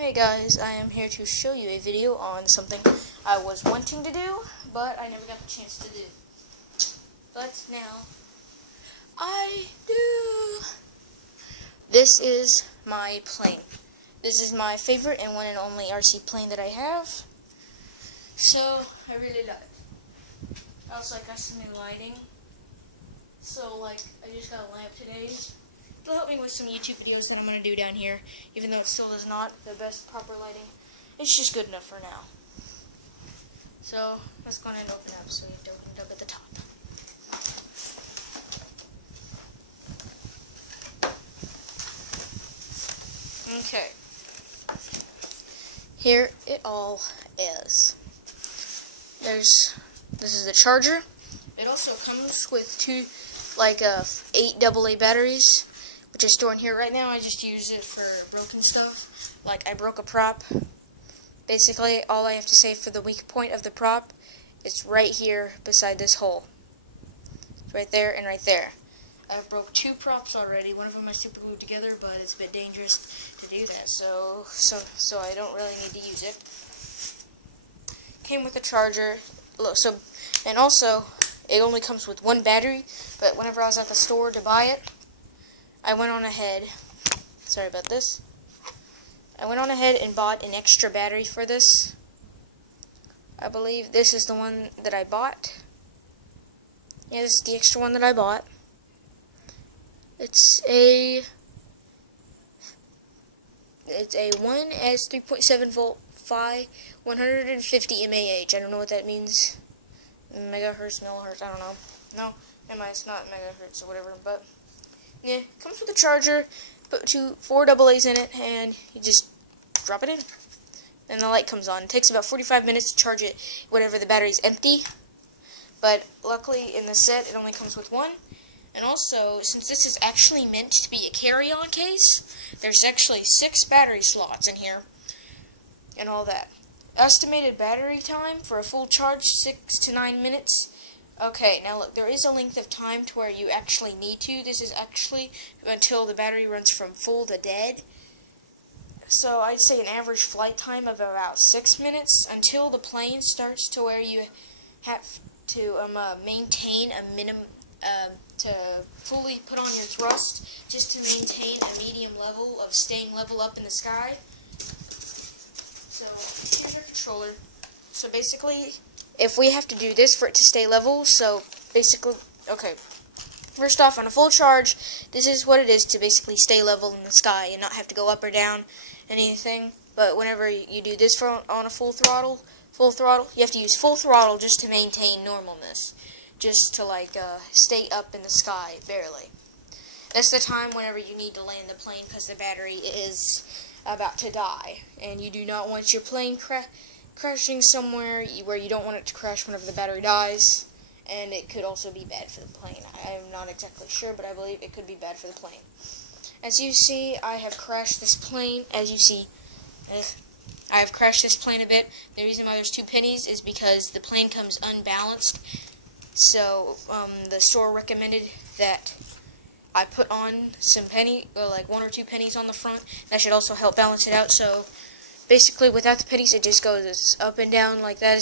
Hey guys, I am here to show you a video on something I was wanting to do, but I never got the chance to do. But now, I do. This is my plane. This is my favorite and one and only RC plane that I have. So, I really love it. I also got some new lighting. So, I just got a lamp today. It'll help me with some YouTube videos that I'm going to do down here, even though it still is not the best proper lighting. It's just good enough for now. So, let's go ahead and open up so you have to open it up at the top. Okay. Here it all is. This is the charger. It also comes with two 8 AA batteries, which I store in here right now. I just use it for broken stuff. Like I broke a prop. Basically, all I have to say for the weak point of the prop, it's right here beside this hole. It's right there and right there. I've broke 2 props already. One of them I super glued together, but it's a bit dangerous to do that. So I don't really need to use it. Came with a charger. And also, it only comes with 1 battery, but whenever I was at the store to buy it, I went on ahead, sorry about this, I went on ahead and bought an extra battery for this. I believe this is the one that I bought. Yeah, this is the extra one that I bought. It's a 1S 3.7 volt Phi 150 mAh. I don't know what that means. Megahertz, millihertz, I don't know. No, it's not megahertz or whatever, but yeah, it comes with a charger, put 4 AA's in it, and you just drop it in. And the light comes on. It takes about 45 minutes to charge it whenever the battery's empty, but luckily in the set it only comes with 1. And also, since this is actually meant to be a carry-on case, there's actually 6 battery slots in here, and all that. Estimated battery time for a full charge, 6 to 9 minutes. Okay, now look, there is a length of time to where you actually need to. This is actually until the battery runs from full to dead. So I'd say an average flight time of about 6 minutes until the plane starts to where you have to maintain a minimum, to fully put on your thrust, just to maintain a medium level of staying level up in the sky. So here's your controller. So basically, if we have to do this for it to stay level, so basically, okay, first off, on a full charge, this is what it is to basically stay level in the sky and not have to go up or down anything. But whenever you do this on a full throttle, you have to use full throttle just to maintain normalness, just to stay up in the sky barely. That's the time whenever you need to land the plane because the battery is about to die, and you do not want your plane crashing somewhere where you don't want it to crash whenever the battery dies, and it could also be bad for the plane. I am not exactly sure, but I believe it could be bad for the plane. As you see, I have crashed this plane. As you see, I have crashed this plane a bit. The reason why there's 2 pennies is because the plane comes unbalanced, so the store recommended that I put on some 1 or 2 pennies on the front. That should also help balance it out. So basically, without the pennies, it just goes up and down like that.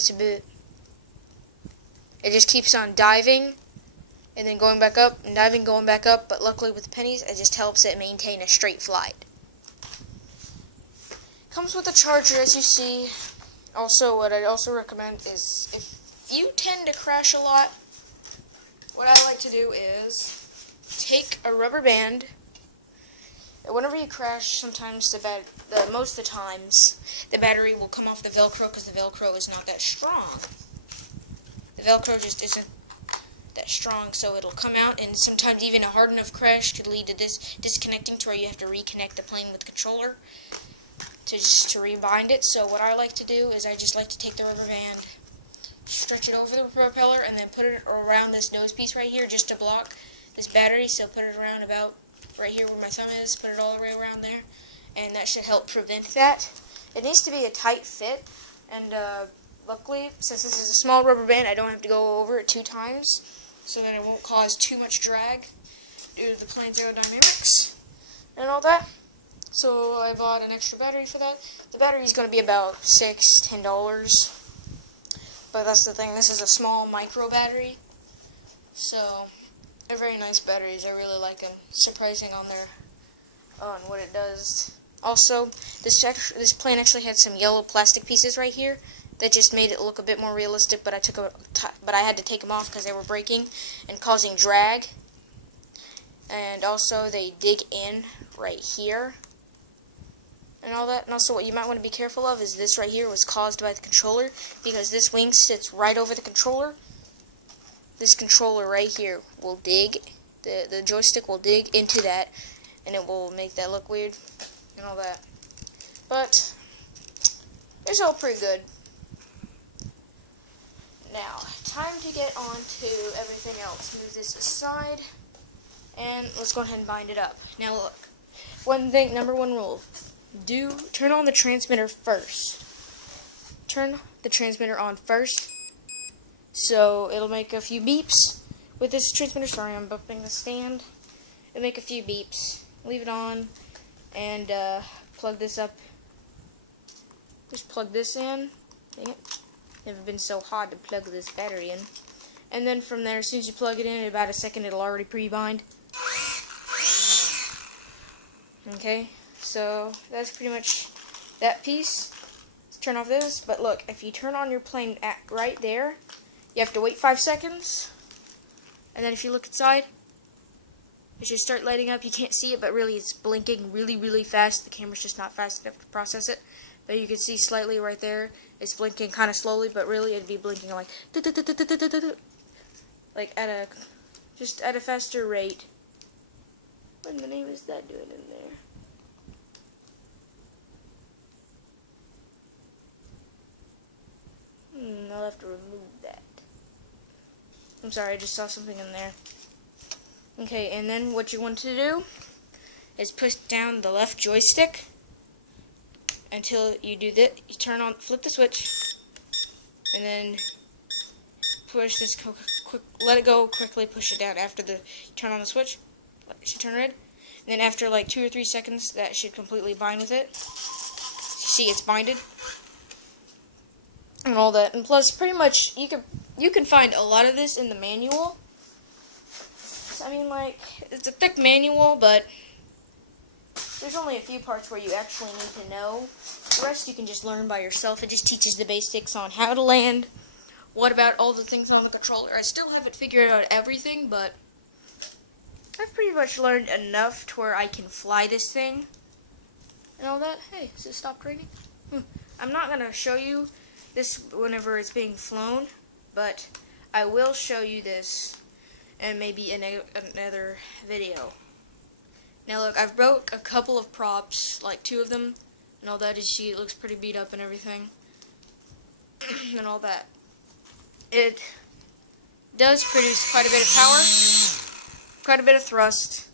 It just keeps on diving and then going back up and diving, going back up. But luckily, with the pennies, it just helps it maintain a straight flight. Comes with a charger, as you see. Also, what I'd also recommend is if you tend to crash a lot, what I like to do is take a rubber band. Whenever you crash, sometimes most of the times, the battery will come off the Velcro because the Velcro is not that strong. The Velcro just isn't that strong, so it'll come out, and sometimes even a hard enough crash could lead to this disconnecting to where you have to reconnect the plane with the controller to rebind it. So what I like to do is I just like to take the rubber band, stretch it over the propeller, and then put it around this nose piece right here just to block this battery. So put it around about right here where my thumb is, put it all the way around there, and that should help prevent that. It needs to be a tight fit, and luckily, since this is a small rubber band, I don't have to go over it 2 times, so that it won't cause too much drag due to the plane's aerodynamics and all that. So I bought an extra battery for that. The battery is going to be about $10. But that's the thing, this is a small micro battery. So, they're very nice batteries. I really like them. Surprising on what it does. Also, this plane actually had some yellow plastic pieces right here that just made it look a bit more realistic, but I had to take them off because they were breaking and causing drag. And also, they dig in right here and all that. And also, what you might want to be careful of is this right here was caused by the controller, because this wing sits right over the controller. This controller right here will dig, the joystick will dig into that, and it will make that look weird and all that. But it's all pretty good. Now, time to get on to everything else. Move this aside, and let's go ahead and bind it up. Now look, number one rule, turn on the transmitter first. Turn the transmitter on first, so it'll make a few beeps with this transmitter. Sorry, I'm bumping the stand. It'll make a few beeps. Leave it on, and plug this up. Just plug this in. Dang it. Never been so hard to plug this battery in. And then from there, as soon as you plug it in about a second, it'll already pre-bind. Okay, so that's pretty much that piece. Let's turn off this. But look, if you turn on your plane right there, you have to wait 5 seconds. And then if you look inside, it should start lighting up. You can't see it, but really it's blinking really, really fast. The camera's just not fast enough to process it. But you can see slightly right there. It's blinking kind of slowly, but really it'd be blinking like just at a faster rate. What in the name is that doing in there? I'll have to remove that. I'm sorry, I just saw something in there. Okay, and then what you want to do is push down the left joystick until you do that. You flip the switch, and then push this let it go quickly, push it down after you turn on the switch. It should turn red. And then after like 2 or 3 seconds, that should completely bind with it. See, it's binded. And all that. And plus, pretty much, you can find a lot of this in the manual. I mean, like, it's a thick manual, but there's only a few parts where you actually need to know. The rest you can just learn by yourself. It just teaches the basics on how to land. What about all the things on the controller? I still haven't figured out everything, but I've pretty much learned enough to where I can fly this thing and all that. Hey, has it stopped raining? I'm not going to show you this whenever it's being flown, but I will show you this and maybe another video. Now look, I've broke a couple of props, like 2 of them, and all that. You see it looks pretty beat up and everything, and all that. It does produce quite a bit of power, quite a bit of thrust,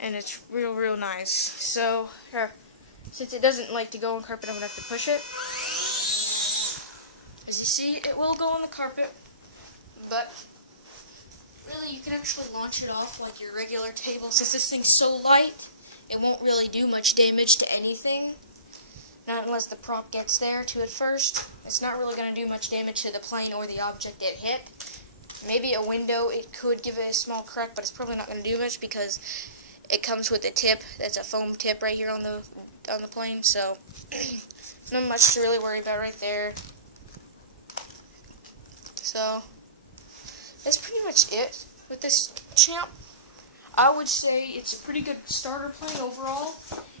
and it's real nice. So, since it doesn't like to go on carpet, I'm going to have to push it. As you see, it will go on the carpet, but really, you can actually launch it off like your regular table. Since this thing's so light, it won't really do much damage to anything. Not unless the prop gets there to it first. It's not really going to do much damage to the plane or the object it hit. Maybe a window, it could give it a small crack, but it's probably not going to do much because it comes with a tip. That's a foam tip right here on the plane, so not much to really worry about right there. So that's pretty much it with this Champ. I would say it's a pretty good starter plane overall.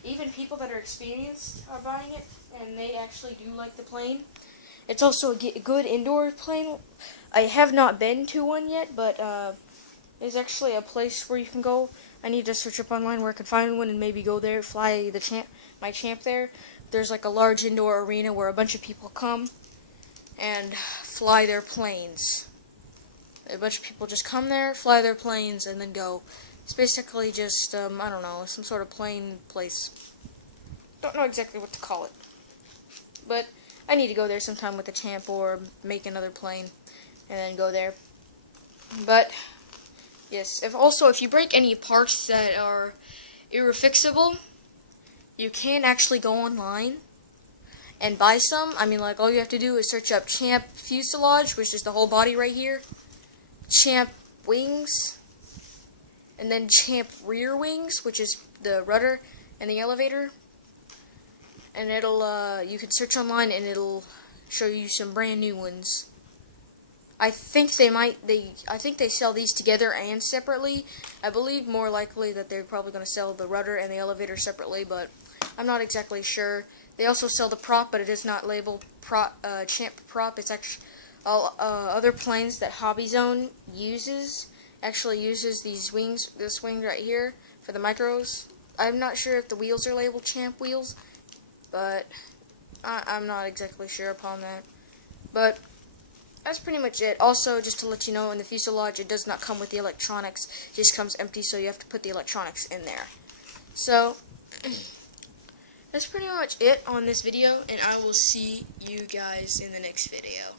Even people that are experienced are buying it, and they actually do like the plane. It's also a good indoor plane. I have not been to one yet, but there's actually a place where you can go. I need to search up online where I can find one and maybe go there, fly my Champ there. There's like a large indoor arena where a bunch of people come and fly their planes. A bunch of people just come there, fly their planes, and then go. It's basically just, I don't know, some sort of plane place. Don't know exactly what to call it. But I need to go there sometime with the Champ or make another plane and then go there. But, yes, if you break any parts that are irrefixable, you can actually go online and buy some. I mean, like, all you have to do is search up Champ Fuselage, which is the whole body right here, Champ Wings, and then Champ Rear Wings, which is the rudder and the elevator. And it'll, you can search online and it'll show you some brand new ones. I think they sell these together and separately. I believe more likely that they're probably going to sell the rudder and the elevator separately, but I'm not exactly sure. They also sell the prop, but it is not labeled Champ Prop. It's actually all other planes that Hobby Zone actually uses these wings, this wing right here for the micros. I'm not sure if the wheels are labeled Champ wheels, but I'm not exactly sure upon that. But that's pretty much it. Also, just to let you know, in the fuselage, it does not come with the electronics. It just comes empty, so you have to put the electronics in there. So, that's pretty much it on this video, and I will see you guys in the next video.